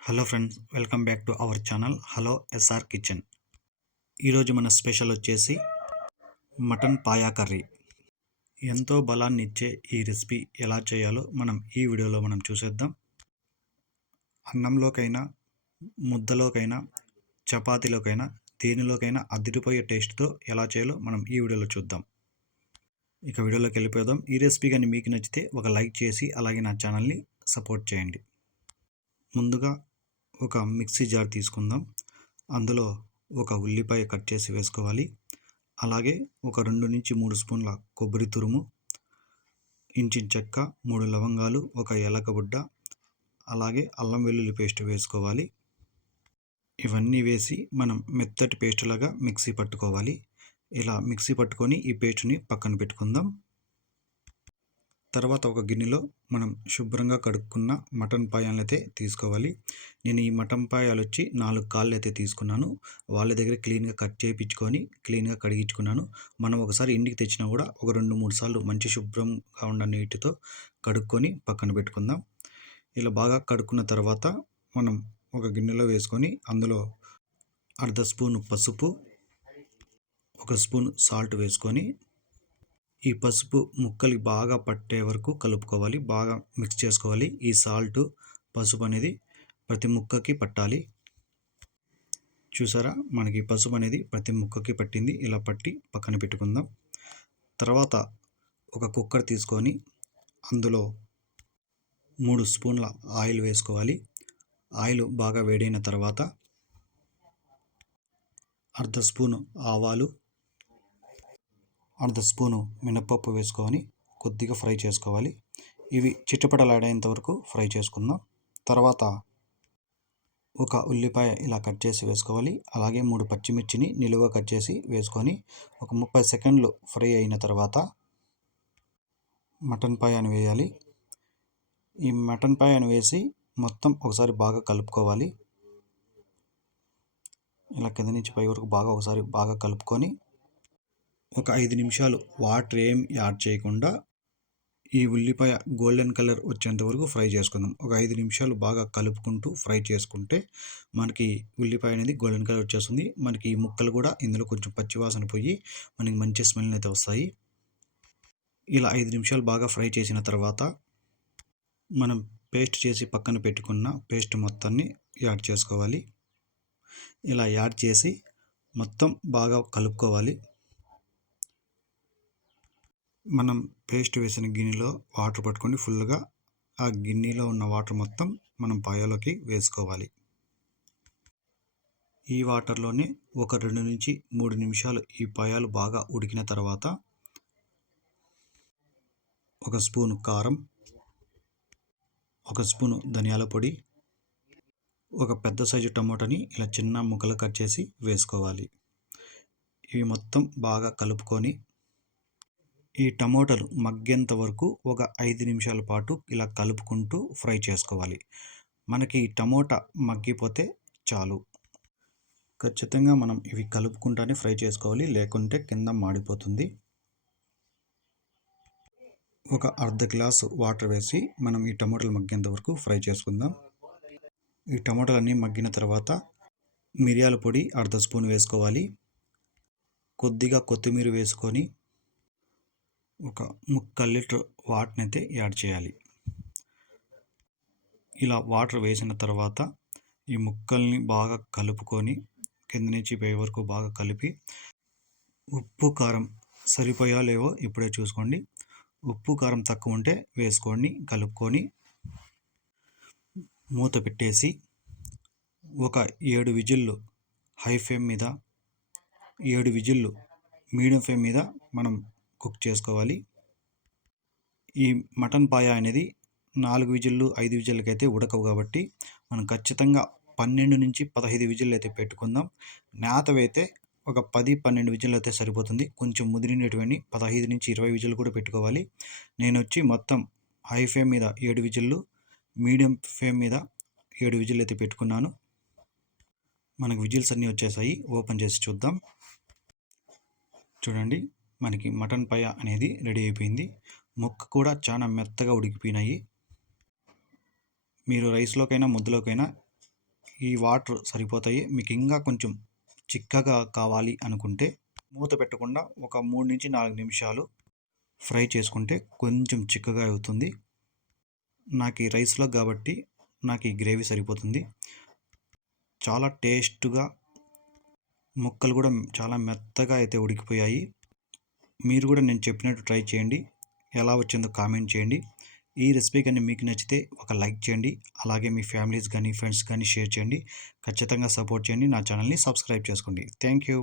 Hello friends, welcome back to our channel hello S R kitchen. ఈరోజు మన special వచ్చేసి mutton paya curry. ఎంతో బలాన్ని ఇచ్చే ఈ రెసిపీ ఎలా చేయాలో ఈ వీడియోలో చూసేద్దాం. అన్నంలోకైనా, ముద్దలోకైనా, చపాతీలోకైనా, దేనిలోకైనా అదిరిపోయే టేస్ట్తో ఎలా చేయాలో ఈ వీడియోలో చూద్దాం. ఇక వీడియోలోకి వెళ్ళిపోదాం. ఈ రెసిపీ కానీ మీకు నచ్చితే ఒక లైక్ చేసి అలాగే నా ఛానల్ని సపోర్ట్ చేయండి. ముందుగా ఒక మిక్సీ జార్ తీసుకుందాం. అందులో ఒక ఉల్లిపాయ కట్ చేసి వేసుకోవాలి. అలాగే ఒక 2 నుంచి 3 స్పూన్ల కొబ్బరి తురుము, ఇంచిన చెక్క, 3 లవంగాలు, ఒక ఏలకబుడ్డ, అలాగే అల్లం వెల్లుల్లి పేస్ట్ వేసుకోవాలి. ఇవన్నీ వేసి మనం మెత్తటి పేస్ట్ లాగా మిక్సీ పట్టుకోవాలి. ఇలా మిక్సీ పట్టుకొని ఈ పేస్ట్ని పక్కన పెట్టుకుందాం. తర్వాత ఒక గిన్నెలో మనం శుభ్రంగా కడుక్కున్న మటన్ పాయాలను అయితే తీసుకోవాలి. నేను ఈ మటన్ పాయాలు వచ్చి 4 కాళ్ళు అయితే తీసుకున్నాను. వాళ్ళ దగ్గర క్లీన్గా కట్ చేయించుకొని క్లీన్గా కడిగించుకున్నాను. మనం ఒకసారి ఇంటికి తెచ్చినా కూడా ఒక 2-3 సార్లు మంచి శుభ్రంగా ఉన్న నీటితో కడుక్కొని పక్కన పెట్టుకుందాం. ఇలా బాగా కడుక్కున్న తర్వాత మనం ఒక గిన్నెలో వేసుకొని అందులో 1/2 స్పూను పసుపు, 1 స్పూన్ సాల్ట్ వేసుకొని ఈ పసుపు ముక్కలకి బాగా పట్టే వరకు కలుపుకోవాలి. బాగా మిక్స్ చేసుకోవాలి. ఈ సాల్ట్, పసుపు అనేది ప్రతి ముక్కకి పట్టాలి. చూసారా, మనకి పసుపు అనేది ప్రతి ముక్కకి పట్టింది. ఇలా పట్టి పక్కన పెట్టుకుందాం. తర్వాత ఒక కుక్కర్ తీసుకొని అందులో 3 స్పూన్ల ఆయిల్ వేసుకోవాలి. ఆయిల్ బాగా వేడైన తర్వాత 1/2 స్పూను ఆవాలు, 1/2 స్పూను మినపప్పు వేసుకొని కొద్దిగా ఫ్రై చేసుకోవాలి. ఇవి చిటపటలాడేంత వరకు ఫ్రై చేసుకుందాం. తర్వాత ఒక ఉల్లిపాయ ఇలా కట్ చేసి వేసుకోవాలి. అలాగే 3 పచ్చిమిర్చిని నిలువుగా కట్ చేసి వేసుకొని ఒక 30 సెకండ్లు ఫ్రై అయిన తర్వాత మటన్ పాయాను వేయాలి. ఈ మటన్ పాయాను వేసి మొత్తం ఒకసారి బాగా కలుపుకోవాలి. ఇలా కింద నుంచి పై వరకు ఒకసారి బాగా కలుపుకొని ఒక 5 నిమిషాలు వాటర్ ఏం యాడ్ చేయకుండా ఈ ఉల్లిపాయ గోల్డెన్ కలర్ వచ్చేంత వరకు ఫ్రై చేసుకుందాం. ఒక 5 నిమిషాలు బాగా కలుపుకుంటూ ఫ్రై చేసుకుంటే మనకి ఉల్లిపాయ అనేది గోల్డెన్ కలర్ వచ్చేస్తుంది. మనకి ఈ ముక్కలు కూడా ఇందులో కొంచెం పచ్చివాసన పోయి మనకి మంచి స్మెల్ అయితే వస్తాయి. ఇలా 5 నిమిషాలు బాగా ఫ్రై చేసిన తర్వాత మనం పేస్ట్ చేసి పక్కన పెట్టుకున్న పేస్ట్ మొత్తాన్ని యాడ్ చేసుకోవాలి. ఇలా యాడ్ చేసి మొత్తం బాగా కలుపుకోవాలి. మనం పేస్ట్ వేసిన గిన్నెలో వాటర్ పట్టుకొని ఫుల్గా ఆ గిన్నెలో ఉన్న వాటర్ మొత్తం మనం పాయాలోకి వేసుకోవాలి. ఈ వాటర్లోనే ఒక 2 నుంచి 3 నిమిషాలు ఈ పాయాలు బాగా ఉడికిన తర్వాత 1 స్పూను కారం, 1 స్పూను ధనియాల పొడి, ఒక పెద్ద సైజు టమోటాని ఇలా చిన్న ముక్కలు కట్ చేసి వేసుకోవాలి. ఇవి మొత్తం బాగా కలుపుకొని ఈ టమోటాలు మగ్గేంత వరకు ఒక 5 నిమిషాల పాటు ఇలా కలుపుకుంటూ ఫ్రై చేసుకోవాలి. మనకి టమోటా మగ్గిపోతే చాలు. ఖచ్చితంగా మనం ఇవి కలుపుకుంటానే ఫ్రై చేసుకోవాలి, లేకుంటే కింద మాడిపోతుంది. ఒక అర్ధ గ్లాసు వాటర్ వేసి మనం ఈ టమోటాలు మగ్గేంత వరకు ఫ్రై చేసుకుందాం. ఈ టమోటాలన్నీ మగ్గిన తర్వాత మిరియాల పొడి 1/2 స్పూన్ వేసుకోవాలి. కొద్దిగా కొత్తిమీర వేసుకొని ఒక 1/4 లీటర్ వాటర్ని అయితే యాడ్ చేయాలి. ఇలా వాటర్ వేసిన తర్వాత ఈ ముక్కల్ని బాగా కలుపుకొని కింద నుంచి పై వరకు బాగా కలిపి ఉప్పు కారం సరిపోయా లేవో ఇప్పుడే చూసుకోండి. ఉప్పు కారం తక్కువ ఉంటే వేసుకోండి. కలుపుకొని మూత పెట్టేసి ఒక 7 విజిల్లు హై ఫ్లేమ్ మీద, 7 విజిల్లు మీడియం ఫ్లేమ్ మీద మనం కుక్ చేసుకోవాలి. ఈ మటన్ పాయా అనేది 4 విజిల్లు 5 విజిల్లకి అయితే ఉడకవు కాబట్టి మనం ఖచ్చితంగా 12 నుంచి 15 విజిల్లు అయితే పెట్టుకుందాం. నేతవైతే ఒక 10-12 విజిల్లు అయితే సరిపోతుంది. కొంచెం ముదిరినటువంటి 15 నుంచి 20 విజిల్లు కూడా పెట్టుకోవాలి. నేను వచ్చి మొత్తం హై ఫ్లేమ్ మీద 7 విజిల్లు, మీడియం ఫ్లేమ్ మీద 7 విజిల్లు అయితే పెట్టుకున్నాను. మనకు విజిల్స్ అన్నీ వచ్చేసాయి. ఓపెన్ చేసి చూద్దాం. చూడండి, మనకి మటన్ పాయా అనేది రెడీ అయిపోయింది. ముక్క కూడా చాలా మెత్తగా ఉడికిపోయినాయి. మీరు రైస్లోకైనా ముద్దలోకైనా ఈ వాటర్ సరిపోతాయి. మీకు ఇంకా కొంచెం చిక్కగా కావాలి అనుకుంటే మూత పెట్టకుండా ఒక 3-4 నిమిషాలు ఫ్రై చేసుకుంటే కొంచెం చిక్కగా అవుతుంది. నాకు ఈ రైస్లో కాబట్టి నాకు ఈ గ్రేవీ సరిపోతుంది. చాలా టేస్ట్గా, ముక్కలు కూడా చాలా మెత్తగా అయితే ఉడికిపోయాయి. మీరు కూడా నేను చెప్పినట్టు ట్రై చేయండి. ఎలా వచ్చిందో కామెంట్ చేయండి. ఈ రెసిపీ కానీ మీకు నచ్చితే ఒక లైక్ చేయండి. అలాగే మీ ఫ్యామిలీస్ కానీ ఫ్రెండ్స్ కానీ షేర్ చేయండి. ఖచ్చితంగా సపోర్ట్ చేయండి. నా ఛానల్ని సబ్స్క్రైబ్ చేసుకోండి. Thank you.